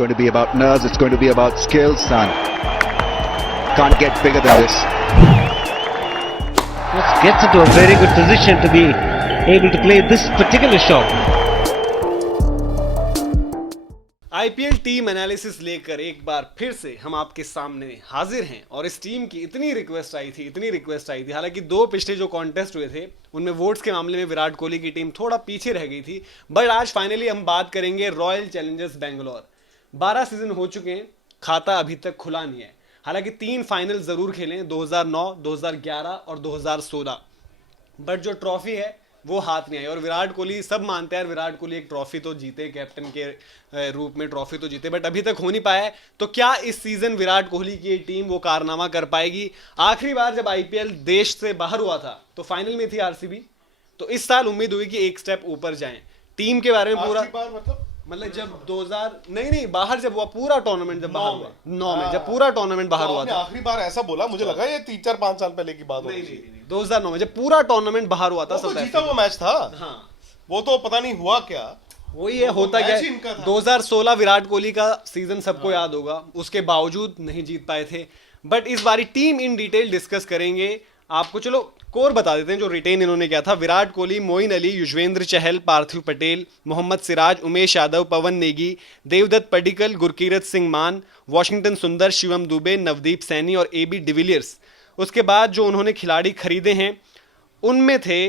going to be about nerves, it's going to be about skills, son. Can't get bigger than this. Gets into a very good position to be able to play this particular shot. IPL team analysis लेकर एक बार फिर से हम आपके सामने हाजिर हैं और इस टीम की इतनी रिक्वेस्ट आई थी हालांकि दो पिछले जो कॉन्टेस्ट हुए थे उनमें वोट्स के मामले में विराट कोहली की टीम थोड़ा पीछे रह गई थी, बट आज फाइनली हम बात करेंगे रॉयल चैलेंजर्स बेंगलोर। 12 सीजन हो चुके हैं, खाता अभी तक खुला नहीं है। हालांकि 3 फाइनल जरूर खेले, 2009, 2011 और 2016, बट जो ट्रॉफी है वो हाथ नहीं आई। और विराट कोहली, सब मानते हैं यार विराट कोहली एक ट्रॉफी तो जीते, कैप्टन के रूप में ट्रॉफी तो जीते, बट अभी तक हो नहीं पाया है। तो क्या इस सीजन विराट कोहली की टीम वो कारनामा कर पाएगी? आखिरी बार जब आईपीएल देश से बाहर हुआ था तो फाइनल में थी आरसीबी, तो इस साल उम्मीद हुई कि एक स्टेप ऊपर जाएं। टीम के बारे में पूरा मतलब जब 2000 नहीं बाहर जब हुआ पूरा टूर्नामेंट, जब बाहर हुआ 9 में जब पूरा टूर्नामेंट बाहर हुआ था। आखिरी बार ऐसा बोला, मुझे लगा ये 3-4-5 साल पहले की बात होगी। नहीं 2009 में जब पूरा टूर्नामेंट बाहर हुआ था, सब जीता वो मैच था। हाँ, वो तो पता नहीं हुआ क्या, वही है होता क्या। 2016 विराट कोहली का सीजन सबको याद होगा, उसके बावजूद नहीं जीत पाए थे। बट इस बारी टीम इन डिटेल डिस्कस करेंगे। आपको चलो कोर बता देते हैं जो रिटेन इन्होंने किया था। विराट कोहली, मोइन अली, युजवेंद्र चहल, पार्थिव पटेल, मोहम्मद सिराज, उमेश यादव, पवन नेगी, देवदत्त पडिक्कल, गुरकीरत सिंह मान, वॉशिंगटन सुंदर, शिवम दुबे, नवदीप सैनी और एबी डिविलियर्स। उसके बाद जो उन्होंने खिलाड़ी खरीदे हैं उनमें थे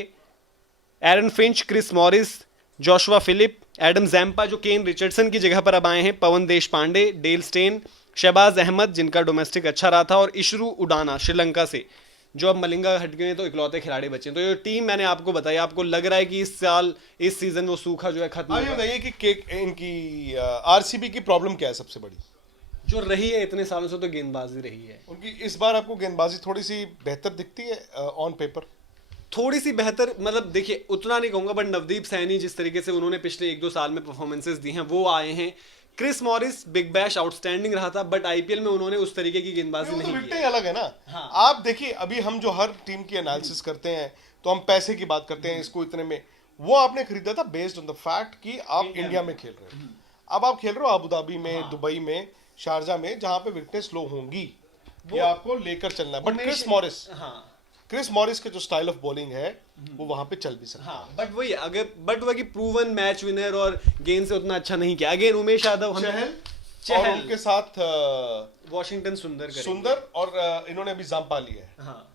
Aaron Finch, Chris Morris, Joshua Philippe, Adam Zampa जो केन रिचर्डसन की जगह पर अब आए हैं, पवन देश पांडे, डेल स्टेन, शहबाज अहमद जिनका डोमेस्टिक अच्छा रहा था, और इशरू उडाना श्रीलंका से जो अब मलिंगा हट गए तो इकलौते खिलाड़ी बचे हैं। तो ये टीम मैंने आपको बताई, आपको लग रहा है कि इस सीजन वो सूखा जो है खत्म हो बताइए कि इनकी आरसीबी की प्रॉब्लम क्या है सबसे बड़ी जो रही है इतने सालों से? तो गेंदबाजी रही है उनकी। इस बार आपको गेंदबाजी थोड़ी सी बेहतर दिखती है ऑन पेपर? थोड़ी सी बेहतर, मतलब देखिए उतना नहीं कहूंगा, बट नवदीप सैनी जिस तरीके से उन्होंने पिछले 1-2 साल में परफॉर्मेंसेस दी हैं वो आए हैं। Chris Morris Big Bash outstanding रहा था, बट आईपीएल में उन्होंने उस तरीके की गेंदबाजी नहीं की है। अलग है ना। हाँ। आप देखिए अभी हम जो हर टीम की एनालिसिस करते हैं तो हम पैसे की बात करते हैं, इसको इतने में, वो आपने खरीदा था बेस्ड ऑन द फैक्ट कि आप इंडिया में खेल रहे हो। अब आप खेल रहे हो अबू धाबी में, दुबई में, शारजा में, जहां पे विकेट्स लो होंगी, ये आपको लेकर चलना है। बट क्रिस मॉरिस के जो स्टाइल ऑफ बॉलिंग है वो वहां पे चल भी सकता है। बट वही बट वही प्रूवन मैच विनर और गेंद से उतना अच्छा नहीं किया। अगेन उमेश यादव, चहल और उनके साथ वॉशिंगटन सुंदर और इन्होंने अभी जाम्पा लिया है। हाँ,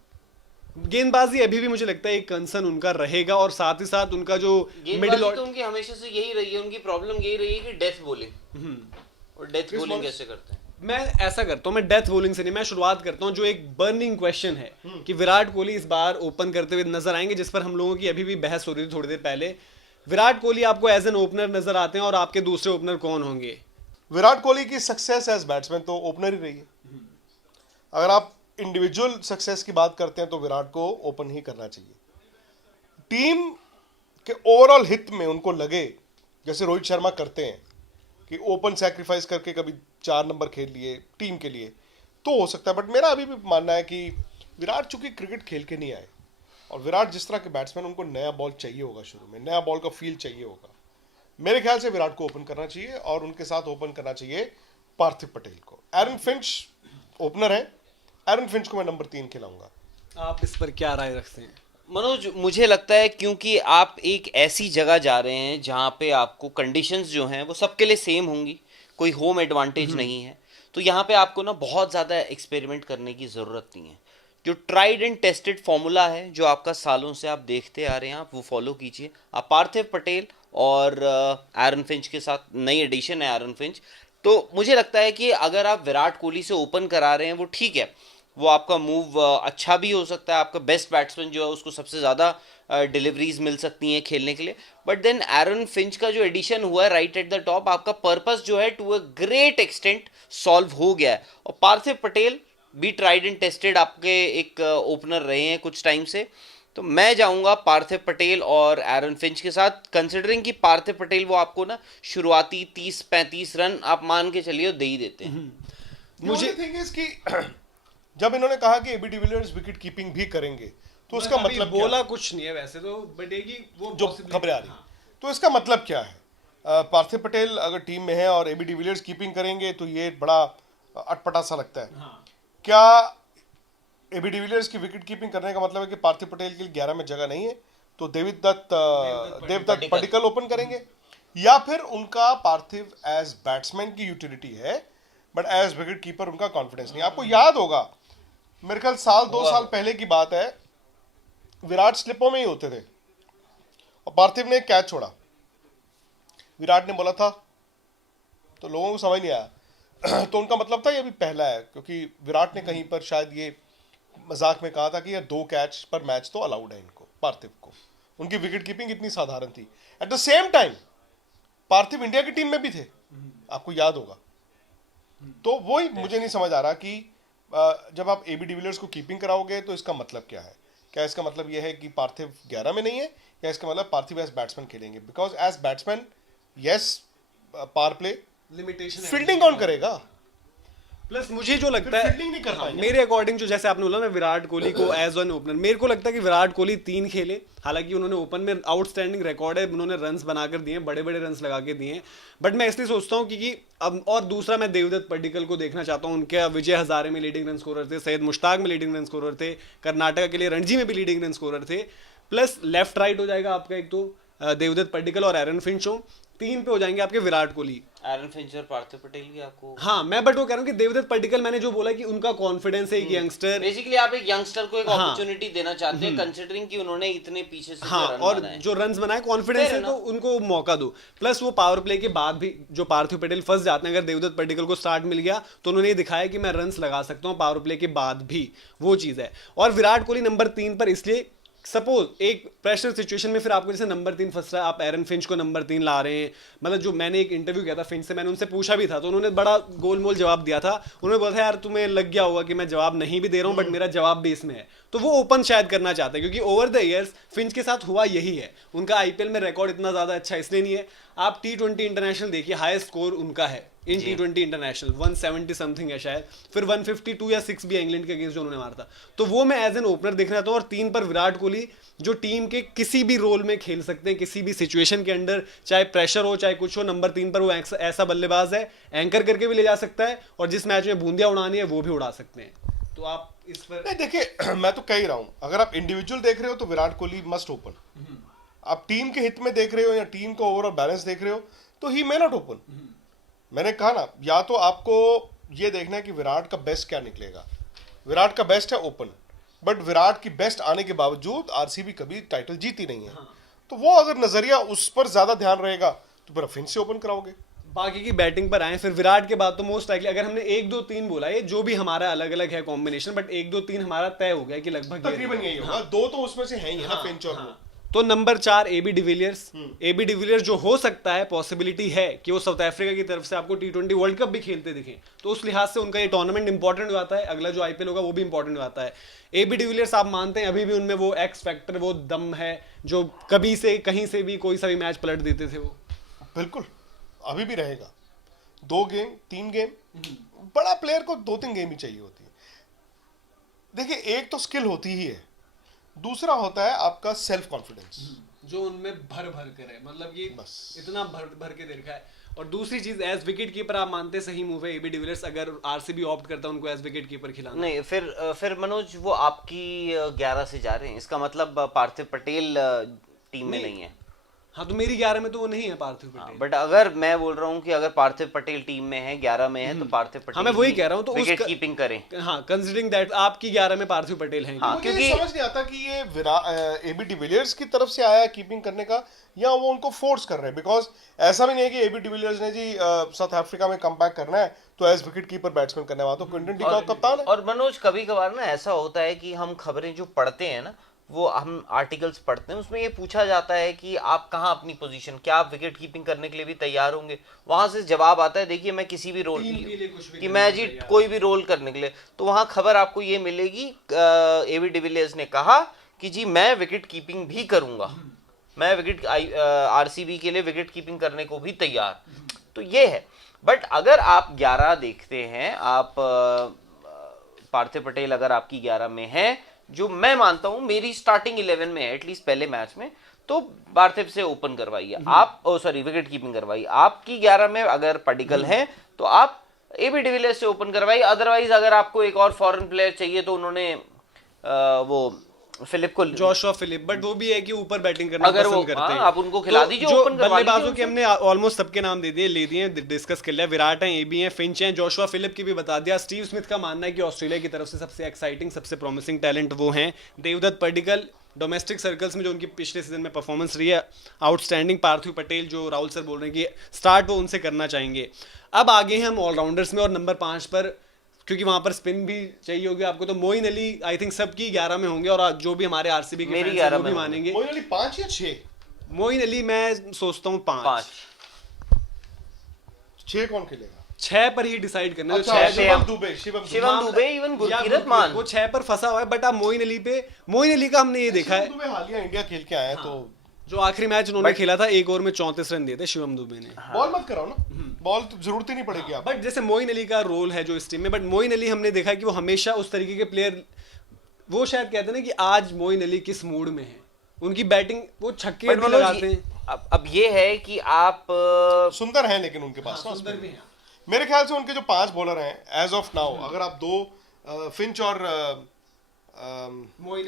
गेंदबाजी अभी भी मुझे लगता है एक कंसर्न उनका रहेगा, और साथ ही साथ उनका जो मिडिल ऑर्डर, तो उनकी हमेशा से यही रही है, उनकी प्रॉब्लम यही रही है कि डेथ बॉलिंग। और डेथ बॉलिंग कैसे करते हैं? मैं ऐसा करता हूं, मैं डेथ बॉलिंग से नहीं, मैं शुरुआत करता हूं जो एक बर्निंग क्वेश्चन है कि विराट कोहली इस बार ओपन करते हुए नजर आएंगे, जिस पर हम लोगों की अभी भी बहस हो रही थी थोड़ी देर पहले। विराट कोहली आपको एज एन ओपनर नजर आते हैं, और आपके दूसरे ओपनर कौन होंगे? विराट कोहली की सक्सेस एज बैट्समैन तो ओपनर ही रही है। अगर आप इंडिविजुअल सक्सेस की बात करते हैं तो विराट को ओपन ही करना चाहिए। टीम के ओवरऑल हित में उनको लगे, जैसे रोहित शर्मा करते हैं कि ओपन सैक्रिफाइस करके कभी 4 नंबर खेल लिए टीम के लिए, तो हो सकता है। बट मेरा अभी भी मानना है कि विराट चूंकि क्रिकेट खेल के नहीं आए, और विराट जिस तरह के बैट्समैन, उनको नया बॉल चाहिए होगा, शुरू में नया बॉल का फील चाहिए होगा। मेरे ख्याल से विराट को ओपन करना चाहिए, और उनके साथ ओपन करना चाहिए पार्थिव पटेल को। एरन फिंच ओपनर है, एरन फिंच को मैं नंबर 3 खिलाऊंगा। आप इस पर क्या राय रखते हैं? मनोज, मुझे लगता है क्योंकि आप एक ऐसी जगह जा रहे हैं जहाँ पे आपको कंडीशंस जो हैं वो सबके लिए सेम होंगी, कोई होम एडवांटेज नहीं है, तो यहाँ पे आपको ना बहुत ज़्यादा एक्सपेरिमेंट करने की ज़रूरत नहीं है। जो ट्राइड एंड टेस्टेड फॉर्मूला है, जो आपका सालों से आप देखते आ रहे हैं, आप वो फॉलो कीजिए। आप पार्थिव पटेल और एरन फिंच के साथ, नई एडिशन है एरन फिंच, तो मुझे लगता है कि अगर आप विराट कोहली से ओपन करा रहे हैं वो ठीक है, वो आपका मूव अच्छा भी हो सकता है, आपका बेस्ट बैट्समैन जो है उसको सबसे ज़्यादा डिलीवरीज मिल सकती हैं खेलने के लिए। बट देन एरन फिंच का जो एडिशन हुआ है राइट एट द टॉप, आपका पर्पस जो है to a great extent solve हो गया है। और पार्थिव पटेल भी ट्राइड एंड टेस्टेड आपके एक ओपनर रहे हैं कुछ टाइम से, तो मैं जाऊंगा पार्थिव पटेल और एरन फिंच के साथ, कंसिडरिंग कि पार्थिव पटेल वो आपको ना शुरुआती 30-35 रन आप मान के चलिए दे ही देते हैं। मुझे थिंक इसकी जब इन्होंने कहा कि एबी डिविलियर्स विकेट कीपिंग भी करेंगे, तो उसका मतलब बोला कुछ नहीं है वैसे तो, बट वो जो खबरें आ रही, तो इसका मतलब क्या है? पार्थिव पटेल अगर टीम में है और एबी डिविलियर्स कीपिंग करेंगे तो ये बड़ा अटपटा सा लगता है। क्या एबी डिविलियर्स की विकेट कीपिंग करने का मतलब है कि पार्थिव पटेल के लिए 11 में जगह नहीं है, तो देवदत्त पडिक्कल ओपन करेंगे, या फिर उनका पार्थिव एज बैट्समैन की यूटिलिटी है बट एज विकेट कीपर उनका कॉन्फिडेंस नहीं। आपको याद होगा मेरे ख्याल 2 साल पहले की बात है, विराट स्लिपों में ही होते थे और पार्थिव ने एक कैच छोड़ा, विराट ने बोला था तो लोगों को समझ नहीं आया तो उनका मतलब था ये अभी पहला है, क्योंकि विराट ने कहीं पर शायद ये मजाक में कहा था कि ये 2 कैच पर मैच तो अलाउड है इनको, पार्थिव को। उनकी विकेट कीपिंग इतनी साधारण थी। At the same time Parthiv India की टीम में भी थे, आपको याद होगा। तो वही मुझे नहीं समझ आ रहा कि जब आप एबी डिविलियर्स को कीपिंग कराओगे तो इसका मतलब क्या है? क्या इसका मतलब यह है कि पार्थिव 11 में नहीं है, या इसका मतलब पार्थिव एज बैट्समैन खेलेंगे? Because as batsman yes power play limitation, fielding कौन करेगा? प्लस मुझे जो लगता है फील्डिंग नहीं कर पाएंगे। मेरे अकॉर्डिंग जो जैसे आपने बोला ना विराट कोहली को एज वन ओपनर, मेरे को लगता है कि विराट कोहली 3 खेले, हालांकि उन्होंने ओपन में आउटस्टैंडिंग रिकॉर्ड है, उन्होंने रन्स बनाकर दिए, बड़े बड़े रन्स लगा के दिए, बट मैं इसलिए सोचता हूँ कि अब और दूसरा मैं देवदत्त पडिक्कल को देखना चाहता हूँ। उनके विजय हजारे में लीडिंग रन स्कोरर थे, सैयद मुश्ताक में लीडिंग रन स्कोरर थे, कर्नाटक के लिए रणजी में भी लीडिंग रन स्कोरर थे, प्लस लेफ्ट राइट हो जाएगा आपका एक तो देवदत्त पडिक्कल और एरन फिंच हो, 3 पे हो जाएंगे आपके विराट कोहली, एरन फिंच और पार्थिव पटेल भी आपको। हाँ मैं बट वो कह रहा हूँ कि देवदत्त पडिक्कल मैंने जो बोला कि उनका कॉन्फिडेंस है एक यंगस्टर, बेसिकली आप एक यंगस्टर को एक अपॉर्चुनिटी देना चाहते हैं, कंसीडरिंग कि उन्होंने इतने पीछे से हाँ, रन और बनाए। जो रन्स बनाए कॉन्फिडेंस है तो उनको मौका दो। प्लस वो पावर प्ले के बाद भी जो पार्थिव पटेल फंस जाते हैं, अगर देवदत्त पडिक्कल को स्टार्ट मिल गया तो उन्होंने ये दिखाया कि मैं रन्स लगा सकता हूँ पावर प्ले के बाद भी, वो चीज़ है। और विराट कोहली नंबर 3 पर इसलिए, सपोज एक प्रेशर सिचुएशन में फिर आपको जैसे नंबर 3 फंस रहा है, आप एरन फिंच को नंबर 3 ला रहे हैं, मतलब जो मैंने एक इंटरव्यू किया था फिंच से, मैंने उनसे पूछा भी था तो उन्होंने बड़ा गोलमोल जवाब दिया था। उन्होंने बोला था यार तुम्हें लग गया होगा कि मैं जवाब नहीं भी दे रहा हूँ बट मेरा जवाब भी इसमें है, तो वो ओपन शायद करना चाहते हैं, क्योंकि ओवर द ईयर्स फिंच के साथ हुआ यही है। उनका आईपीएल में रिकॉर्ड इतना ज्यादा अच्छा इसलिए नहीं है, आप T20 इंटरनेशनल देखिए, हाईएस्ट स्कोर उनका है इन T20 इंटरनेशनल 170 समथिंग है शायद, फिर 152 या 6 भी इंग्लैंड के अगेंस्ट जो उन्होंने मारा था। तो वो मैं एज एन ओपनर देखना चाहता हूँ। और 3 पर विराट कोहली जो टीम के किसी भी रोल में खेल सकते हैं, किसी भी सिचुएशन के अंदर, चाहे प्रेशर हो चाहे कुछ हो, नंबर 3 पर वो ऐसा बल्लेबाज है, एंकर करके भी ले जा सकता है और जिस मैच में बूंदियां उड़ानी है वो भी उड़ा सकते हैं। तो आप इस पर नहीं देखिए मैं तो कह ही रहा हूं, अगर आप इंडिविजुअल देख रहे हो तो विराट कोहली मस्ट ओपन, आप टीम के हित में देख रहे हो या टीम का ओवरऑल बैलेंस देख रहे हो तो ही मे नॉट ओपन। मैंने कहा ना, या तो आपको ये देखना है कि विराट का बेस्ट क्या निकलेगा। विराट का बेस्ट है ओपन, बट विराट की बेस्ट आने के बावजूद आरसीबी कभी टाइटल जीती नहीं है। तो वो अगर नजरिया उस पर ज्यादा ध्यान रहेगा तो फिर फिर से ओपन कराओगे। बाकी की बैटिंग पर आए, फिर विराट के बाद तो मोस्ट लाइकली अगर हमने 1 2 3 बोला, ये जो भी हमारा अलग अलग है कॉम्बिनेशन, बट 1 2 3 हमारा तय हो गया कि लगभग तकरीबन यही होगा। 2 तो उसमें से है ही है ना, फिंच और वो। तो number 4 AB de Villiers. AB de Villiers जो हो सकता है, पॉसिबिलिटी है कि वो साउथ अफ्रीका की तरफ से आपको T20 वर्ल्ड कप भी खेलते दिखें, तो उस लिहाज से उनका ये टूर्नामेंट इंपॉर्टेंट हो जाता है, अगला जो आईपीएल होगा वो भी इंपॉर्टेंट हो जाता है। एबी डिविलियर्स आप मानते हैं अभी भी उनमें वो एक्स फैक्टर, वो दम है जो कभी से कहीं से भी कोई सा भी मैच पलट देते थे वो? बिल्कुल अभी भी रहेगा। 2 गेम 3 गेम, बड़ा प्लेयर को 2-3 गेम ही चाहिए होती है। देखिए एक तो स्किल होती ही है, दूसरा होता है आपका सेल्फ कॉन्फिडेंस जो उनमें भर भर कर है, मतलब कि बस इतना भर भर के देखा है। और दूसरी चीज एज विकेट कीपर आप मानते सही मूव है एबी डिविलियर्स, अगर आरसीबी ऑप्ट करता है उनको एज विकेट कीपर खिलाना? नहीं, फिर मनोज वो आपकी 11 से जा रहे हैं, इसका मतलब पार्थिव पटेल टीम में नहीं है। हाँ तो मेरी 11 में तो वो नहीं है पार्थिव पटेल। बट अगर मैं बोल रहा हूँ कि अगर पार्थिव पटेल टीम में है, 11 में है, तो पार्थिव पटेल हाँ मैं वही कह रहा हूँ, तो विकेट कीपिंग करें। हाँ कंसिडरिंग दैट आपकी 11 में पार्थिव पटेल हैं। हाँ, क्योंकि समझ नहीं आता कि ये एबी डिविलियर्स की तरफ से आया कीपिंग करने का या वो उनको फोर्स कर रहे हैं। बिकॉज ऐसा भी नहीं है कि एबी डिविलियर्स ने जी साउथ अफ्रीका में कमबैक करना है तो एज विकेट कीपर बैट्समैन करना है, वहां तो क्विंटन डी कॉक कप्तान है। और मनोज कभी कभार ना ऐसा होता है कि हम खबरें जो पढ़ते हैं ना, वो हम आर्टिकल्स पढ़ते हैं, उसमें ये पूछा जाता है कि आप कहाँ अपनी पोजीशन, क्या आप विकेट कीपिंग करने के लिए भी तैयार होंगे? वहां से जवाब आता है देखिए मैं किसी भी रोल कि मैं जी कोई भी रोल करने के लिए, तो वहां खबर आपको ये मिलेगी एबी डिविलियर्स ने कहा कि जी मैं विकेट कीपिंग भी करूंगा, मैं विकेट आरसीबी के लिए विकेट कीपिंग करने को भी तैयार। तो ये है। बट अगर आप 11 देखते हैं, आप पार्थिव पटेल अगर आपकी 11 में है, जो मैं मानता हूं मेरी स्टार्टिंग 11 में है एटलीस्ट पहले मैच में, तो पार्थिव से ओपन करवाइए आप, सॉरी विकेट कीपिंग करवाइए। आपकी 11 में अगर पडिक्कल है तो आप एबी डिविलियर्स से ओपन करवाइए। अदरवाइज अगर आपको एक और फॉरेन प्लेयर चाहिए तो उन्होंने वो फिलिप को, जोशुआ फिलिप, बट वो भी है कि ऊपर बैटिंग करना अगर पसंद वो करते हैं। आप उनको खिला दीजिए, जो ओपन करवा बल्लेबाजों लीजिए के हमने ऑलमोस्ट सबके नाम दे दिए, ले दिए, डिस्कस कर लिया। विराट हैं, एबी हैं, फिंच हैं, जोशुआ फिलिप की भी बता दिया। स्टीव स्मिथ का मानना है कि ऑस्ट्रेलिया की तरफ से सबसे एक्साइटिंग, सबसे प्रॉमिसिंग टैलेंट वो हैं। देवदत्त पडिक्कल डोमेस्टिक सर्कल्स में जो उनकी पिछले सीजन में परफॉर्मेंस रही है आउटस्टैंडिंग। पार्थिव पटेल, जो राहुल सर बोल रहे हैं कि स्टार्ट वो उनसे करना चाहेंगे। अब आगे हैं हम ऑलराउंडर्स में, और नंबर 5 पर, क्योंकि वहां पर स्पिन भी चाहिए होगी आपको, तो मोइन अली आई थिंक सबकी 11 में होंगे, और जो भी हमारे आरसीबी के मेरी फैंस हैं 11 वो भी में मानेंगे। मोइन अली 5 या 6? मोइन अली मैं सोचता हूँ 5। 6 कौन खेलेगा? 6 पर ही डिसाइड करना है। तो अच्छा, 6 शिवम दुबे, शिवम दुबे, इवन गुरकीरत मान, वो 6 पर फंसा हुआ है। बट आप मोइन अली पे, मोइन अली का हमने ये देखा है, शिवम दुबे हालिया इंडिया खेल के आए हैं, तो जो आखिरी मैच उन्होंने खेला था 1 ओवर में 34 रन दिए थे शिवम दुबे ने। बॉल मत कराओ ना, बॉल तो जरूरत ही नहीं पड़ेगी आप। बट जैसे मोइन अली का रोल है जो इस टीम में, बट मोइन अली हमने देखा कि वो हमेशा उस तरीके के प्लेयर, वो शायद कहते हैं ना कि आज मोइन अली किस मूड में है, उनकी बैटिंग, वो छक्के भी लगाते हैं। अब ये है कि आप सुंदर हैं लेकिन उनके पास ना सुंदर भी हैं। मेरे ख्याल से उनके जो 5 बॉलर हैं एज ऑफ नाउ, अगर आप 2 फिंच और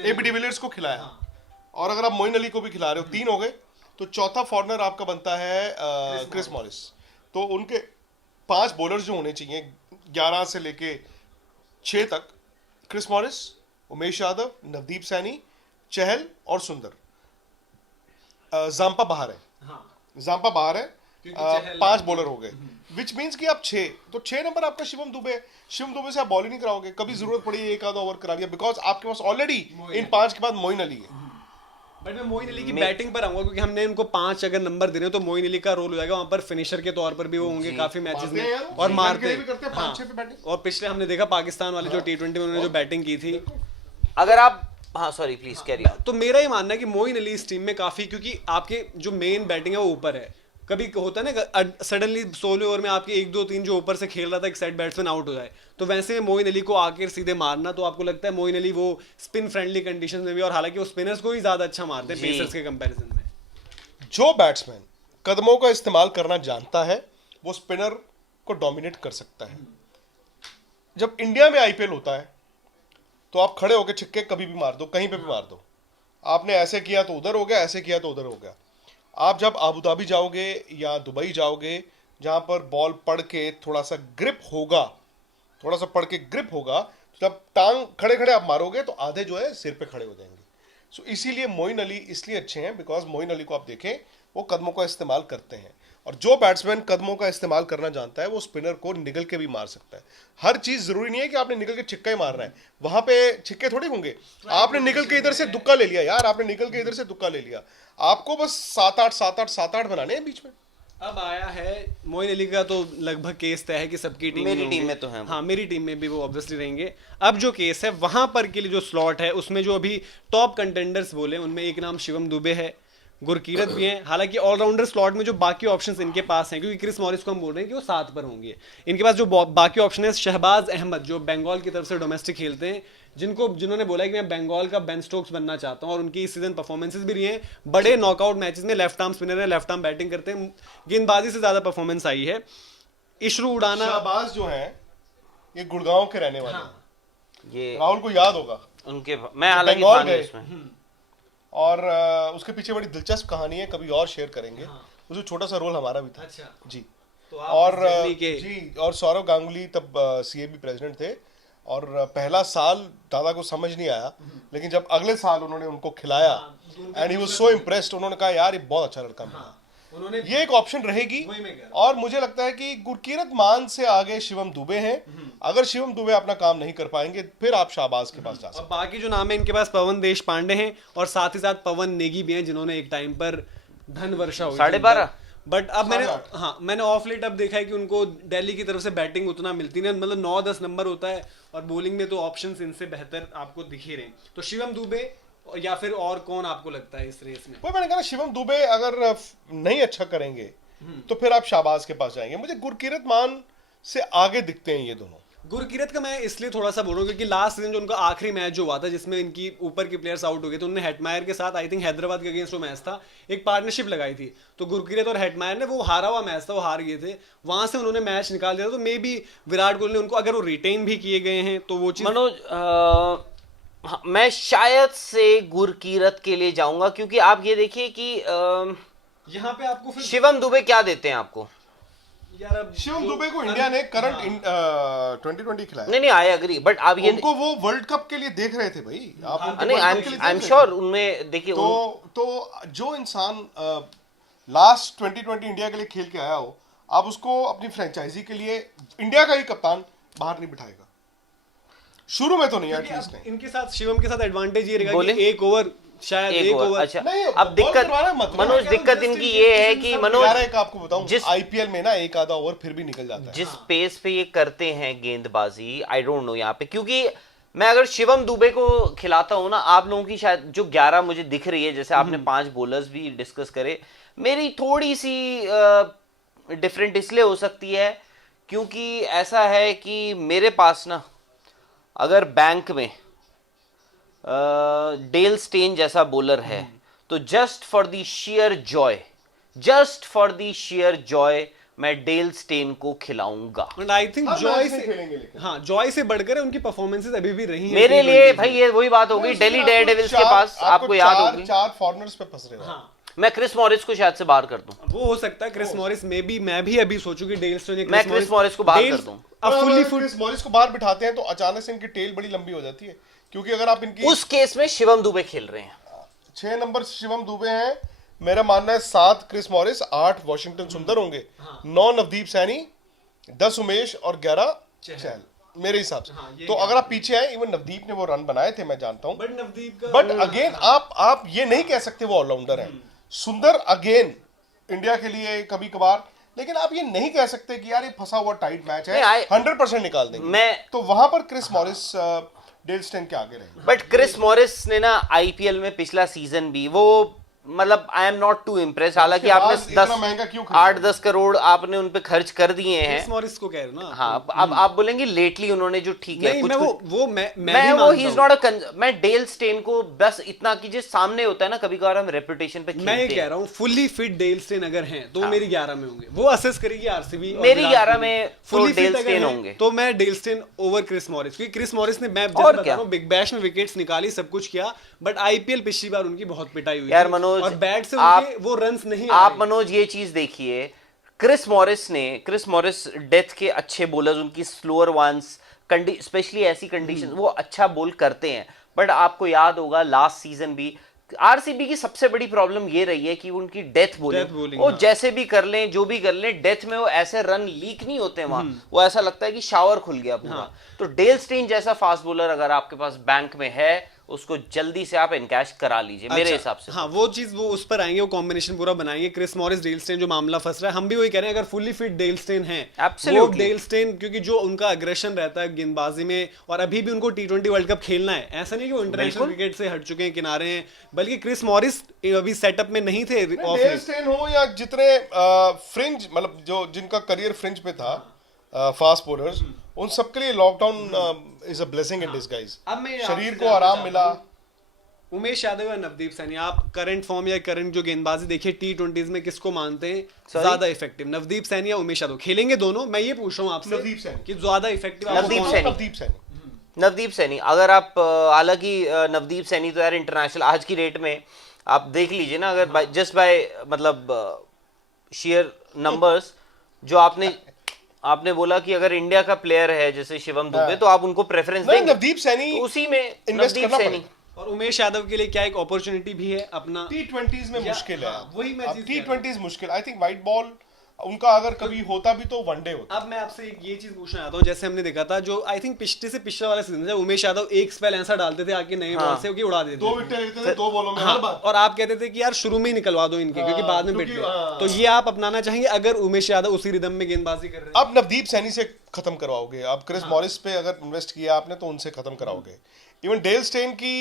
एबी डिविलियर्स को खिलाया, और अगर आप मोइन अली को भी खिला रहे हो, 3 हो गए, तो चौथा फॉर्नर आपका बनता है क्रिस मॉरिस। तो उनके 5 बॉलर्स जो होने चाहिए 11 से लेके 6 तक, क्रिस मॉरिस, उमेश यादव, नवदीप सैनी, चहल और सुंदर। जाम्पा बाहर है, जाम्पा बाहर है, 5 बॉलर हो गए, विच मीन्स कि आप 6, तो 6 नंबर आपका शिवम दुबे। शिवम दुबे से आप बॉल ही नहीं कराओगे, कभी जरूरत पड़ी एक आधा ओवर करा लिया, बिकॉज आपके पास ऑलरेडी इन 5 के बाद मोइन अली है। बट मैं मोइन अली की बैटिंग पर आऊंगा, क्योंकि हमने उनको 5 अगर नंबर दे रहे हो तो मोइन अली का रोल हो जाएगा वहां पर, फिनिशर के तौर पर भी वो होंगे काफी मैचेस में, और मारते भी करते हैं 5-6 पे बैटिंग। और पिछले हमने देखा पाकिस्तान वाले जो T20 में उन्होंने जो बैटिंग की थी। अगर आप, हाँ सॉरी प्लीज कैरी ऑन। तो मेरा ये मानना है कि मोइन अली इस टीम में काफी, क्योंकि आपके जो मेन बैटिंग है वो ऊपर है। कभी होता है ना सडनली 16 ओवर में आपके 1 2 3 जो ऊपर से खेल रहा था एक सेट बैट्समैन आउट हो जाए, तो वैसे में मोइन अली को आके सीधे मारना, तो आपको लगता है मोइन अली वो स्पिन फ्रेंडली कंडीशन में भी, और हालांकि वो स्पिनर्स को ही ज्यादा अच्छा मारते हैं पेसर्स के कंपैरिजन में। जो बैट्समैन कदमों का इस्तेमाल करना जानता है वो स्पिनर को डोमिनेट कर सकता है। जब इंडिया में आईपीएल होता है तो आप खड़े होकर छिक्के कभी भी मार दो, कहीं पे भी मार दो, आपने ऐसे किया तो उधर हो गया, ऐसे किया तो उधर हो गया। आप जब आबू धाबी जाओगे या दुबई जाओगे, जहां पर बॉल पड़ के थोड़ा सा ग्रिप होगा, थोड़ा सा पड़ के ग्रिप होगा, तो जब टांग खड़े खड़े आप मारोगे तो आधे जो है सिर पे खड़े हो जाएंगे। सो इसीलिए मोइन अली इसलिए अच्छे हैं बिकॉज मोइन अली को आप देखें वो कदमों का इस्तेमाल करते हैं, और जो बैट्समैन कदमों का इस्तेमाल करना जानता है वो स्पिनर को निगल के भी मार सकता है। हर चीज जरूरी नहीं है कि आपने निकल के छिक्का ही मारना है, वहां पे छिक्के थोड़ी होंगे। आपने निकल के इधर से दुक्का ले लिया यार, आपने निकल के इधर से दुक्का ले लिया, आपको बस 7-8 बनाने हैं बीच में। अब आया है मोइन अली का, तो लगभग केस तय है कि सबकी टीम मेरी टीम में तो है। हाँ, मेरी टीम में भी वो ऑब्वियसली रहेंगे। अब जो केस है वहां पर के लिए जो स्लॉट है उसमें जो अभी टॉप कंटेंडर्स बोले उनमें एक नाम शिवम दुबे है, गुरकीरत भी हैं। हालांकि ऑलराउंडर स्लॉट में जो बाकी ऑप्शंस इनके पास हैं, क्योंकि क्रिस मॉरिस को हम बोल रहे हैं कि वो 7 पर होंगे, इनके पास जो बाकी ऑप्शन है शहबाज अहमद जो बंगाल की तरफ से डोमेस्टिक खेलते हैं, जिन्होंने बोला है कि मैं बंगाल का बेन स्टोक्स बनना चाहता हूं, और उनकी इस सीजन परफॉर्मेंसेस भी रही हैं बड़े नॉकआउट मैचेस में। लेफ्ट आर्म स्पिनर है, लेफ्ट आर्म बैटिंग करते हैं, गेंदबाजी से ज्यादा परफॉर्मेंस आई है। इशरू उड़ाना, शहबाज जो है ये गुड़गांव के रहने वाले हैं, ये राहुल को याद होगा उनके, मैं हालांकि बंगाल था नहीं गए। उसमें। और उसके पीछे बड़ी दिलचस्प कहानी है, कभी और शेयर करेंगे। उसमें छोटा सा रोल हमारा भी था। अच्छा, जी। तो आप और इस जर्नी के जी, और सौरव गांगुली तब सीएबी प्रेसिडेंट थे, और पहला साल दादा को समझ नहीं आया, लेकिन जब अगले साल उन्होंने उनको खिलाया and he was so impressed, उन्होंने कहा यार ये बहुत अच्छा लड़का मिला। उन्होंने ये एक ऑप्शन रहेगी, वही मैं कह रहा और मुझे लगता है कि गुरकीरत मान से आगे शिवम दुबे हैं। अगर शिवम दुबे अपना काम नहीं कर पाएंगे फिर आप शाहबाज के पास जा सकते और बाकी जो नाम है इनके पास पवन देश पांडे हैं, और साथ ही साथ पवन नेगी भी हैं जिन्होंने एक टाइम पर धन वर्षा हुई 12.5। बट अब मैंने 8.5। मैंने ऑफ लेट अब देखा है कि उनको दिल्ली की तरफ से बैटिंग उतना मिलती नहीं, मतलब 9-10 नंबर होता है, और बॉलिंग में तो ऑप्शंस इनसे बेहतर आपको दिख ही रहे हैं। तो शिवम दुबे या फिर और कौन आपको लगता है इस रेस में? वो मैंने कहा शिवम दुबे अगर नहीं अच्छा करेंगे तो फिर आप शाहबाज के पास जाएंगे। मुझे गुरकीरत मान से आगे दिखते हैं ये दोनों। गुरकीरत का मैं इसलिए थोड़ा सा बोल रहा हूँ क्योंकि लास्ट सीजन जो उनका आखिरी मैच जो हुआ था जिसमें इनकी ऊपर के प्लेयर्स आउट हो गए थे, उन्होंने हेटमायर के साथ आई थिंक हैदराबाद के अगेंस्ट वो मैच था, एक पार्टनरशिप लगाई थी, तो गुरकीरत और हेटमायर ने वो हारा हुआ मैच था, वो हार गए थे, वहां से उन्होंने मैच निकाल दिया था। तो मे बी विराट कोहली ने उनको अगर वो रिटेन भी किए गए हैं तो वो चीज मनोज मैं शायद से गुरकीरत के लिए जाऊंगा, क्योंकि आप ये देखिए कि यहाँ पे आपको फिर शिवम दुबे क्या देते हैं आपको? यार अब शिवम दुबे को इंडिया ने करंट 2020 खिलाया। नहीं आई एग्री, बट आप ये उनको वो वर्ल्ड कप के लिए देख रहे थे भाई, आप उनको नहीं, वर्ल्ड कप के लिए आई एम देख रहे श्योर थे। उनमें देखिए तो जो इंसान लास्ट 2020 इंडिया के लिए खेल के आया हो, आप उसको अपनी फ्रेंचाइजी के लिए इंडिया का ही कप्तान बाहर नहीं बिठाएगा, शुरू में तो नहीं एटलीस्ट नहीं। इनके साथ शिवम के साथ एडवांटेज ये रहेगा बोले? कि एक ओवर शायद एक ओवर अच्छा नहीं, अब बॉल दिक्कत करवाना मत, मनोज मैं दिक्कत क्या इनकी just ये है कि मनोज यार एक आपको बताऊं, जिस आईपीएल में ना एक आधा ओवर फिर भी निकल जाता है। जिस पेस पे ये करते हैं गेंदबाजी, आई डोंट नो यहाँ पे, क्योंकि मैं अगर शिवम दुबे को खिलाता हूं ना, आप लोगों की शायद जो 11 मुझे दिख रही है, जैसे आपने 5 बॉलर्स भी डिस्कस करे, मेरी थोड़ी सी डिफरेंट इसलिए हो सकती है क्योंकि ऐसा है कि मेरे पास ना अगर बैंक में डेल स्टेन जैसा बॉलर है तो just for the share Joy मैं डेल स्टेन को खिलाऊंगा। एंड आई थिंक हाँ, जॉय मैच में खेलेंगे से लेकिन। हाँ जॉय से बढ़कर उनकी परफॉर्मेंसेस अभी भी रही हैं मेरे लिए T20 भाई में। ये वही बात हो गई, दिल्ली डेयरडेविल्स के पास आपको याद होगी, चार फॉरनर्स पे फंस रहे हो। हाँ मैं क्रिस मॉरिस को शायद से बाहर कर दूं, वो हो सकता है क्रिस मॉरिस में भी, मैं भी अभी सोचूं कि डेल स्टोन या मैं क्रिस मॉरिस को बाहर कर दूं। अब फुल्ली अगर क्रिस मॉरिस को बाहर बिठाते हैं तो अचानक से इनकी टेल बड़ी लंबी हो जाती है, क्योंकि अगर आप इनकी उस केस में शिवम दुबे खेल रहे हैं। 6 नंबर शिवम दुबे हैं, मेरा मानना है 7 क्रिस मॉरिस, 8 वॉशिंगटन सुंदर होंगे, 9 नवदीप सैनी, 10 उमेश और 11 चहल मेरे हिसाब से। हाँ, ये तो अगर आप पीछे आए, इवन नवदीप ने वो रन बनाए थे मैं जानता हूं, बट नवदीप का बट अगेन आप ये नहीं कह सकते वो ऑलराउंडर है। सुंदर अगेन इंडिया के लिए कभी कभार, लेकिन आप ये नहीं कह सकते कि यार ये फंसा हुआ टाइट मैच है, नहीं, 100% निकाल देंगे। मैं तो वहां पर क्रिस मॉरिस डेल स्टेन के आगे रहेंगे। बट क्रिस मॉरिस ने ना आईपीएल में पिछला सीजन भी वो मतलब I am not too impress, हालांकि बाद आपने इतना महंगा क्यों खरीदा? 8-10 करोड़ आपने उन पे खर्च कर दिए हैं। क्रिस मॉरिस को कह रहे हो ना हाँ अब आप बोलेंगे लेटली उन्होंने जो ठीक है नहीं कुछ मैं कुछ मैं भी वो मानता ही इज हूं। नॉट अ मैं डेल स्टेन को बस इतना कीजिए, सामने होता है ना कभी कभार हम रेपुटेशन पे मैं ये खेलते कह हैं। रहा हूँ फुल्ली फिट डेल स्टेन अगर हैं तो मेरी 11 में होंगे, वो असेस करेगी आरसीबी। मेरी 11 में तो डेल स्टेन होंगे। तो मैं Dale Steyn over Chris Morris, क्योंकि क्रिस मॉरिस ने मैं और बता क्या? रहा हूं बिग बैश में विकेट्स निकाली, सब कुछ किया, बट आईपीएल पिछली बार उनकी बहुत पिटाई हुई यार थी। मनोज, और बैट से आप- उनके वो रन्स नहीं आ आप रहे। मनोज ये चीज देखिए, क्रिस मॉरिस डेथ के अच्छे बॉलर्स, उनकी स्लोअर वंस स्पेशली ऐसी कंडीशन वो अच्छा बोल करते हैं, बट आपको याद होगा लास्ट सीजन भी आरसीबी की सबसे बड़ी प्रॉब्लम ये रही है कि उनकी डेथ बॉलिंग, वो हाँ। जैसे भी कर लें जो भी कर लें, डेथ में वो ऐसे रन लीक नहीं होते वहां, वो ऐसा लगता है कि शावर खुल गया पूरा। हाँ। तो डेल स्टेन जैसा फास्ट बॉलर अगर आपके पास बैंक में है, उसको जल्दी से आप एनकैश करा लीजिए मेरे अच्छा, हिसाब से। हाँ वो चीज वो उस पर आएंगे, वो कॉम्बिनेशन पूरा बनाएंगे। क्रिस मॉरिस डेल स्टेन जो मामला फंस रहा है, हम भी वही कह रहे हैं, अगर फुल्ली फिट डेल स्टेन है वो Absolutely. डेल स्टेन, क्योंकि जो उनका अग्रेशन रहता है गेंदबाजी में, और अभी भी उनको T20 वर्ल्ड कप खेलना है, ऐसा नहीं कि वो इंटरनेशनल क्रिकेट से हट चुके हैं, किनारे हैं, बल्कि क्रिस मॉरिस अभी सेटअप में नहीं थे ऑफ डेल स्टेन हो या जितने फ्रिंज मतलब जो जिनका करियर फ्रिंज पे था, फास्ट बॉलर्स, उन सबके लिए lockdown is a blessing in disguise. अब मैं आपसे शरीर को जानना आराम चाहता मिला। हूं, उमेश यादव या नवदीप सैनी, आप करंट फॉर्म या करंट जो गेंदबाजी देखिए T20s में किसको मानते हैं ज्यादा इफेक्टिव, नवदीप सैनी या उमेश यादव? खेलेंगे दोनों, मैं ये पूछ रहा हूँ आपसे नवदीप सैनी। कि ज्यादा इफेक्टिव नवदीप सैनी। नवदीप सैनी अगर आप हालांकि नवदीप सैनी तो यार इंटरनेशनल आज की डेट में आप देख लीजिए ना, अगर जस्ट बाय मतलब शेयर नंबर्स, जो आपने बोला कि अगर इंडिया का प्लेयर है जैसे शिवम दुबे तो आप उनको प्रेफरेंस नहीं, देंगे, नवदीप सैनी तो उसी में इन्वेस्ट नवदीप करना सैनी। पड़ेगा। और उमेश यादव के लिए क्या एक अपॉर्चुनिटी भी है अपना T20s में या- मुश्किल है। हाँ, वही मैं अब चीज कह रहा हूं। T20s मुश्किल, आई थिंक व्हाइट बॉल उनका अगर कभी होता भी तो वनडे होता। अब मैं आपसे ये चीज पूछना चाहता हूँ, जैसे हमने देखा था जो आई थिंक पिछले से पिछला वाला सीजन, उमेश यादव एक स्पेल ऐसा डालते थे आके नए बॉल से कि उड़ा देते 2 थे। विकेट लेते थे 2 बॉलों में हाँ, हर बार। और आप कहते थे कि यार शुरू में ही निकलवा दो इनके, क्योंकि बाद में पिट क्योंकि, गए। हाँ। तो ये आप अपनाना चाहेंगे अगर उमेश यादव उसी रिदम में गेंदबाजी कर रहे हैं? अब नवदीप सैनी से खत्म करवाओगे, अब क्रिस मॉरिस पे अगर इन्वेस्ट किया आपने तो उनसे खत्म कराओगे। इवन डेल स्टेन की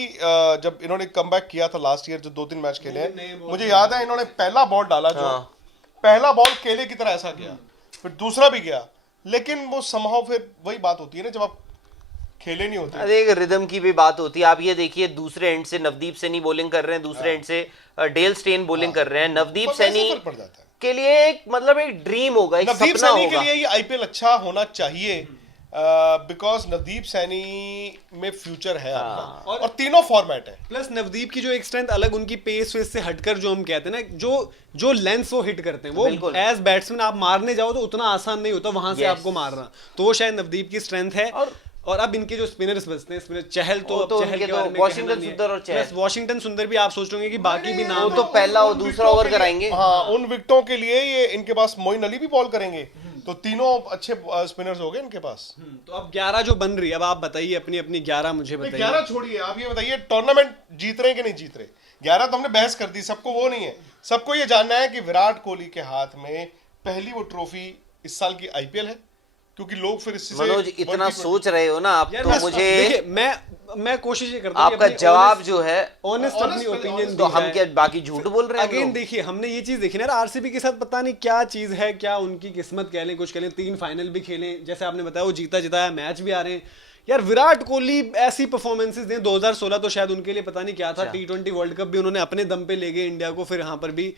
जब इन्होंने कमबैक किया था लास्ट ईयर, जो 2-3 मैच खेले हैं, मुझे याद है इन्होंने पहला बॉल डाला जो पहला बॉल केले की तरह ऐसा गया, फिर दूसरा भी गया, लेकिन वो समहाउ फिर वही बात होती है ना, जब आप खेले नहीं होते। अरे एक रिदम की भी बात होती है। आप ये देखिए, दूसरे एंड से नवदीप सैनी बॉलिंग कर रहे हैं, दूसरे एंड से डेल स्टेन बॉलिंग कर रहे हैं। नवदीप पर वैसे सैनी फर्क पड़ जाता है। के लिए एक मतलब एक ड्रीम होगा, एक नवदीप सपना सैनी होगा। के लिए ये आईपीएल अच्छा होना चाहिए, बिकॉज नवदीप सैनी में फ्यूचर है अपना, और तीनों फॉर्मेट है। प्लस नवदीप की जो एक स्ट्रेंथ अलग, उनकी पेस वेस से हटकर जो हम कहते हैं ना, जो लेंस वो हिट करते हैं, वो बिल्कुल। एज बैट्समैन आप मारने जाओ तो उतना आसान नहीं होता वहां से Yes. आपको मारना, तो वो शायद नवदीप की स्ट्रेंथ है। और अब इनके जो स्पिनर्स बचते हैं, स्पिनर चहल तो, वो अब तो चहल उनके के तो बारे में वॉशिंगटन कहना नहीं है। सुंदर और चहल। Plus वॉशिंगटन सुंदर भी आप सोच रहे कि बाकी भी नाम वो तो पहला और दूसरा ओवर कराएंगे। हाँ, उन विकेटों के लिए ये इनके पास मोइन अली भी बॉल करेंगे, तो तीनों अच्छे स्पिनर्स हो गए इनके पास। तो अब 11 जो बन रही है, अब आप बताइए अपनी अपनी 11 मुझे बताइए। 11 छोड़िए, आप ये बताइए टूर्नामेंट जीत रहे हैं कि नहीं जीत रहे। 11 तो हमने बहस कर दी, सबको वो नहीं है, सबको ये जानना है कि विराट कोहली के हाथ में पहली वो ट्रॉफी इस साल की आईपीएल है, क्योंकि लोग फिर इससे मनोज इतना सोच रहे हो ना आप, यार तो मुझे देखिए, मैं कोशिश ये करता हूं कि आपका अपनी जवाब जो है, ऑनेस्ट अपनी ओपिनियन तो हम क्या बाकी झूठ बोल रहे हैं? अगेन देखिए, हमने ये चीज देखी ना, आरसीबी के साथ पता नहीं क्या चीज है, क्या उनकी किस्मत कह लें, कुछ कह लें, 3 फाइनल भी खेले, जैसे आपने बताया वो जीता जिताया मैच भी आ रहे हैं। यार विराट कोहली ऐसी परफॉर्मेंसेस दें, 2016 तो शायद उनके लिए पता नहीं क्या था, T20 वर्ल्ड कप भी उन्होंने अपने दम पे ले गए इंडिया को, फिर यहाँ पर भी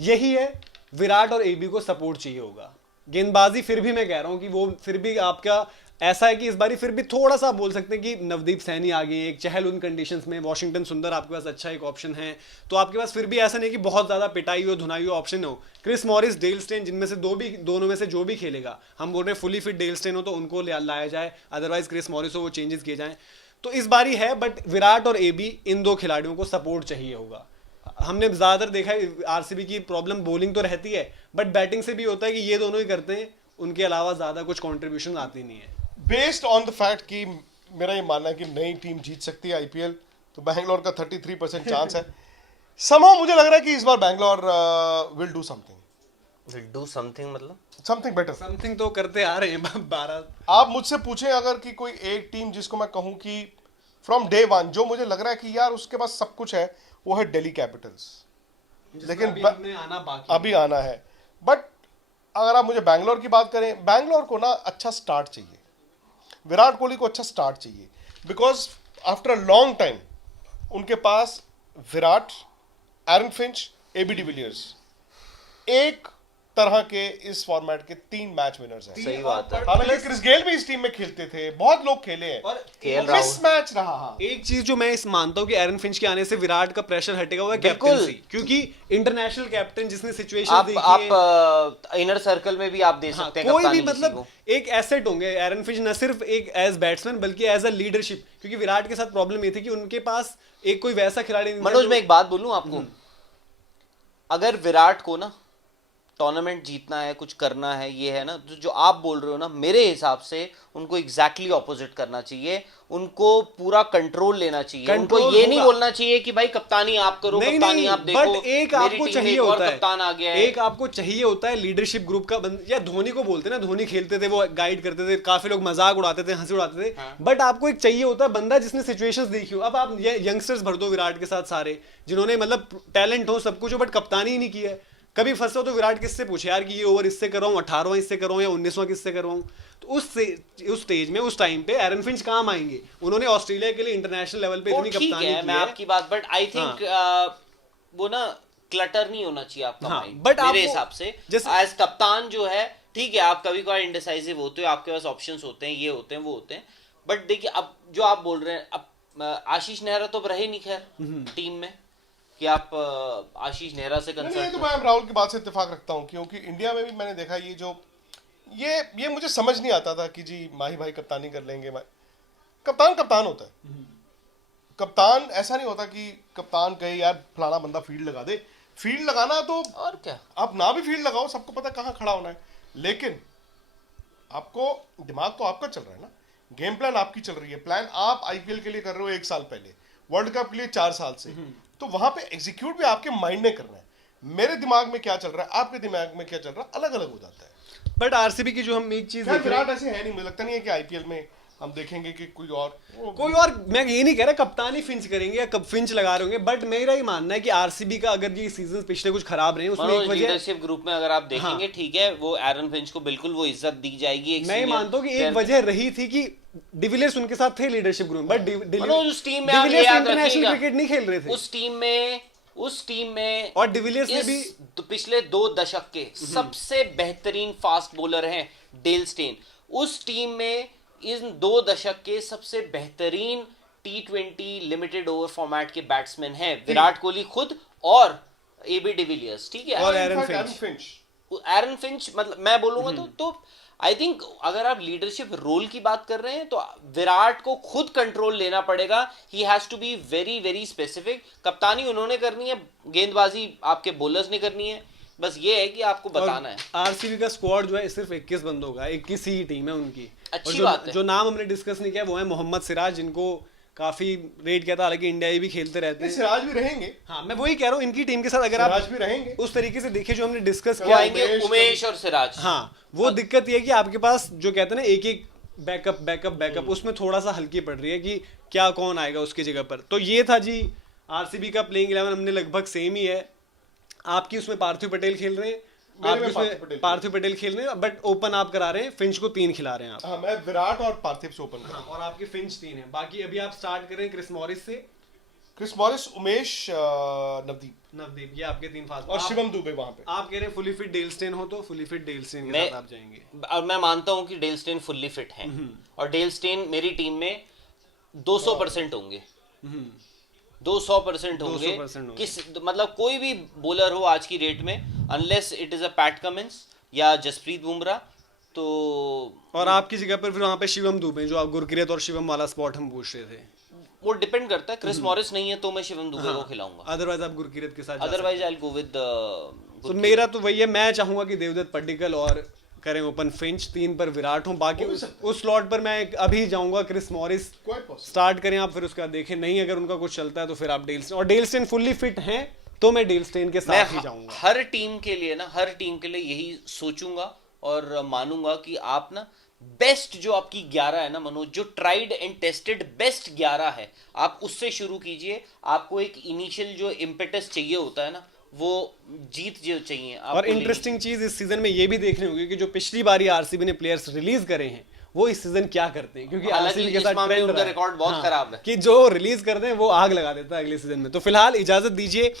यही है, विराट और एबी को सपोर्ट चाहिए होगा। गेंदबाजी फिर भी मैं कह रहा हूं कि वो फिर भी आपका ऐसा है कि इस बारी फिर भी थोड़ा सा बोल सकते हैं कि नवदीप सैनी आ गए, एक चहल उन कंडीशंस में, वॉशिंगटन सुंदर आपके पास अच्छा एक ऑप्शन है, तो आपके पास फिर भी ऐसा नहीं कि बहुत ज्यादा पिटाई हो धुनाई हो ऑप्शन हो। क्रिस मॉरिस, डेल स्टेन, जिनमें से दोनों में से जो भी खेलेगा, हम बोल रहे हैं फुली फिट डेल स्टेन हो तो उनको लाया जाए, अदरवाइज क्रिस मॉरिस हो वो चेंजेस किए जाएं, तो इस बारी है। बट विराट और एबी, इन 2 खिलाड़ियों को सपोर्ट चाहिए होगा। हमने ज्यादातर देखा है आरसीबी की प्रॉब्लम बॉलिंग तो रहती है, बट बैटिंग से भी होता है कि ये दोनों ही करते हैं, उनके अलावा ज्यादा कुछ कंट्रीब्यूशन आती नहीं है। बेस्ड ऑन द फैक्ट कि मेरा ये मानना है कि नई टीम जीत सकती है आईपीएल, तो बैंगलोर का 33% चांस है। समहाउ मुझे लग रहा है कि इस बार बैंगलोर विल डू समथिंग मतलब समथिंग बेटर। समथिंग तो करते आ रहे हैं 12। आप मुझसे पूछें अगर कि कोई एक टीम जिसको मैं कहूं कि फ्रॉम डे 1 जो मुझे लग रहा है कि यार उसके पास सब कुछ है, वो है दिल्ली कैपिटल्स, लेकिन अभी आना है। बट अगर आप मुझे बैंगलोर की बात करें, बैंगलोर को ना अच्छा स्टार्ट चाहिए, विराट कोहली को अच्छा स्टार्ट चाहिए, because after a long time उनके पास Virat, Aaron Finch, AB de Villiers एक तरह के इस फॉर्मेट के 3 मैच विनर्स हैं। सही बात है। हालांकि क्रिस गेल भी इस टीम में खेलते थे, बहुत लोग खेले हैं, और मिस मैच रहा। एक चीज जो मैं इस मानता हूं कि एरन फिंच के आने से विराट का प्रेशर हटेगा, वो है बिल्कुल। कैप्टनसी, क्योंकि इंटरनेशनल कैप्टन जिसने सिचुएशन आप देखी है, आप इनर सर्कल में भी आप दे सकते हैं कोई भी कप्तानी किसी मतलब को। एक एसेट होंगे एरन फिंच, न सिर्फ एक एज बैट्समैन बल्कि एज अ लीडरशिप, क्योंकि विराट के साथ प्रॉब्लम ये थी कि उनके पास एक कोई वैसा खिलाड़ी नहीं था मनोज जो- मैं एक बात बोलूं आपको, अगर विराट को ना टूर्नामेंट जीतना है, कुछ करना है, ये है ना, जो आप बोल रहे हो ना, मेरे हिसाब से उनको एग्जैक्टली ऑपोजिट करना चाहिए, उनको पूरा कंट्रोल लेना चाहिए, उनको कंट्रोल ये नहीं होगा। बोलना चाहिए कि भाई कप्तानी आप करो, नहीं कप्तानी नहीं, आप देखो, बट एक मेरी आपको टीम में चाहिए एक और होता कप्तान आ गया है, है। एक आपको चाहिए होता है लीडरशिप ग्रुप का या धोनी को बोलते हैं ना, धोनी खेलते थे, वो गाइड करते थे, काफी लोग मजाक उड़ाते थे, हंसी उड़ाते थे, बट आपको एक चाहिए होता है बंदा जिसने सिचुएशंस देखी हो। अब आप यंगस्टर्स भर दो विराट के साथ सारे, जिन्होंने मतलब टैलेंट हो, सब कुछ हो, बट कप्तानी ही नहीं की है। कभी फंसे हो तो विराट किससे पूछे यार कि ये ओवर इससे कर रहा हूँ, 18वां इससे कर रहा हूँ या 19वां किससे कर रहा हूँ, तो उस स्टेज में, उस टाइम पे एरन फिंच काम आएंगे। उन्होंने ऑस्ट्रेलिया के लिए इंटरनेशनल लेवल पे वो इतनी ठीक कप्तानी है, की मैं है। आपकी बात, बट आई थिंक वो ना क्लटर नहीं होना चाहिए आपका हाँ, माइंड, but मेरे आपको- हिसाब से जैसे- एज कप्तान जो है, ठीक है, आप कभी कभार इंडिसाइसिव होते हो, आपके पास ऑप्शंस होते हैं, ये होते हैं, वो होते हैं, बट देखिए अब जो आप बोल रहे हैं, अब आशीष नेहरा तो अब रहे नहीं खैर टीम में, कि आप आशीष नेहरा से नहीं, ये कंसर्न तो मैं राहुल की बात से इत्तेफाक रखता हूँ, क्योंकि इंडिया में भी मैंने देखा ये मुझे समझ नहीं आता था कि जी माही भाई कप्तानी कर लेंगे। कप्तान होता है, कप्तान ऐसा नहीं होता कि कप्तान कहे यार फलाना बंदा फील्ड लगा दे। फील्ड लगाना तो और क्या, आप ना भी फील्ड लगाओ, सबको पता कहाँ खड़ा होना है, लेकिन आपको दिमाग तो आपका चल रहा है ना, गेम प्लान आपकी चल रही है, प्लान आप आईपीएल के लिए कर रहे हो 1 साल पहले, वर्ल्ड कप के लिए 4 साल से, तो वहां पे एग्जीक्यूट भी आपके माइंड ने करना है। मेरे दिमाग में क्या चल रहा है, आपके दिमाग में क्या चल रहा है, अलग अलग हो जाता है। बट आरसीबी की जो हम एक चीज खैर, देख रहे हैं, विराट ऐसे है नहीं, मुझे लगता नहीं है कि आईपीएल में हम देखेंगे कि कोई और मैं ये नहीं कह रहा कप्तानी फिंच करेंगे या कब फिंच लगा रहे होंगे, बट मेरा ही मानना है कि आरसीबी का अगर ये सीजन पिछले कुछ खराब रहे उसमें एक वजह लीडरशिप ग्रुप में अगर आप देखेंगे, ठीक है, वो एरन फिंच को बिल्कुल वो इज्जत दी जाएगी। मैं मानता हूँ कि एक वजह रही थी कि डिविलियर्स उनके साथ थे लीडरशिप ग्रुप में, बट उस टीम में आप याद इंटरनेशनल क्रिकेट नहीं खेल रहे थे उस टीम में और डिविलियर्स ने भी पिछले 2 दशक के सबसे बेहतरीन फास्ट बॉलर हैं डेल स्टेन। उस टीम में इन 2 दशक के सबसे बेहतरीन T20 लिमिटेड ओवर फॉर्मेट के बैट्समैन हैं विराट कोहली खुद और एबी डिविलियर्स, ठीक है, और एरन फिंच। मतलब मैं बोलूंगा तो आई थिंक अगर आप लीडरशिप रोल की बात कर रहे हैं तो विराट को खुद कंट्रोल लेना पड़ेगा। He has to be very very specific. कप्तानी उन्होंने करनी है, गेंदबाजी आपके बॉलर्स ने करनी है, बस ये है कि आपको बताना है। आरसीबी का स्क्वाड जो है सिर्फ 21 बंदों का, 21 ही टीम है उनकी। अच्छी बात है। जो नाम हमने डिस्कस नहीं किया वो है मोहम्मद सिराज, जिनको काफी रेट किया था, हालांकि इंडिया भी खेलते रहते हैं। सिराज भी रहेंगे। हाँ, मैं वही कह रहा हूँ, इनकी टीम के साथ अगर आप सिराज भी रहेंगे उस तरीके से देखिए जो हमने डिस्कस वो किया, आएंगे उमेश और सिराज। हाँ, वो दिक्कत ये है कि आपके पास जो कहते हैं ना एक बैकअप उसमें थोड़ा सा हल्की पड़ रही है कि क्या कौन आएगा उसकी जगह पर। तो ये था जी आरसीबी का प्लेइंग 11, हमने लगभग सेम ही है। आपकी उसमें पार्थिव पटेल खेल रहे हैं, आपके उसमें पार्थिव पटेल खेल रहे हैं, बट ओपन आप करा रहे हैं, फिंच को 3 खिला रहे हैं आप। हाँ, मैं विराट और पार्थिव से ओपन कर रहा हूं। और आपके फिंच 3 है। बाकी अभी आप स्टार्ट कर रहे हैं क्रिस मॉरिस से, क्रिस मॉरिस, उमेश, नवदीप, ये आपके 3 फास्ट और शिवम दुबे वहां पे। आप कह रहे हैं फुली फिट डेल स्टेन हो, तो फुली फिट डेल स्टेन के साथ आप जाएंगे। और मैं मानता हूं कि डेल स्टेन फुल्ली फिट हैं और डेल स्टेन मेरी टीम में 200% होंगे, 200% होंगे। किस मतलब कोई भी बॉलर हो आज की डेट में, unless it is a PAT Cummins या जसप्रीत बुमराह, तो और आपकी जगह पर फिर वहां पे शिवम दुबे, जो आप गुरकीरत और शिवम वाला स्पॉट हम पूछ रहे थे, वो डिपेंड करता है। क्रिस मॉरिस नहीं है तो मैं शिवम दुबे को खिलाऊंगा, अदरवाइज आप गुरकीरत के साथ, otherwise I will go with तो मेरा तो वही है, मैं चाहूंगा कि देवदत्त पड्डीकल और करें ओपन फिंच, 3 पर विराट हूं। बाकी उस स्लॉट पर मैं अभी जाऊंगा क्रिस मॉरिस स्टार्ट करें आप, फिर उसके बाद देखें, नहीं अगर उनका कुछ चलता है तो फिर आप डेल स्टेन, और डेल स्टेन फुल्ली फिट हैं तो मैं डेल स्टेन के साथ ही जाऊंगा। हर टीम के लिए यही सोचूंगा और मानूंगा कि आप ना बेस्ट जो आपकी 11 है ना मनोज, जो ट्राइड एंड टेस्टेड बेस्ट 11 है, आप उससे शुरू कीजिए। आपको एक इनिशियल जो इम्पेटस चाहिए होता है ना, वो जीत जो चाहिए। और इंटरेस्टिंग चीज इस सीजन में ये भी देखने होगी कि जो पिछली बारी आरसीबी ने प्लेयर्स रिलीज करे हैं वो इस सीजन क्या करते हैं, क्योंकि आरसीबी के साथ ट्रेंड रहा है, रिकॉर्ड बहुत खराब है कि जो रिलीज करते हैं वो आग लगा देता है अगले सीजन में। तो फिलहाल इजाजत दीजिए,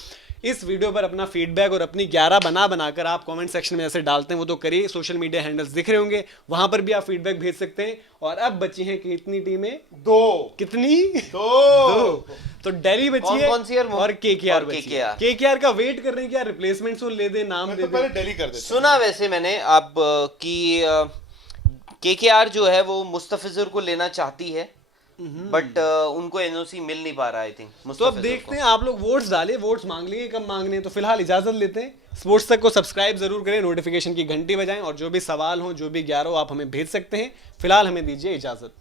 इस वीडियो पर अपना फीडबैक और अपनी 11 बनाकर आप कमेंट सेक्शन में ऐसे डालते हैं वो तो करिए। सोशल मीडिया हैंडल्स दिख रहे होंगे, वहां पर भी आप फीडबैक भेज सकते हैं। और अब बची हैं कितनी टीमें? 2। कितनी? 2। तो दिल्ली बची है कौन सी और केकेआर बची है। केकेआर का वेट कर रहे हैं कि यार रिप्लेसमेंट सुन ले दे, नाम दे दे। पहले दिल्ली कर देते। सुना वैसे मैंने आप कि केकेआर जो है वो मुस्तफिजुर को लेना चाहती है, बट उनको एनओसी मिल नहीं पा रहा आई थिंक। तो अब देखते हैं, आप लोग वोट्स डालें, वोट्स मांग लेंगे कब मांगने हैं। तो फिलहाल इजाजत लेते हैं। स्पोर्ट्स तक को सब्सक्राइब जरूर करें, नोटिफिकेशन की घंटी बजाएं, और जो भी सवाल हो, जो भी 11 हो, आप हमें भेज सकते हैं। फिलहाल हमें दीजिए इजाजत।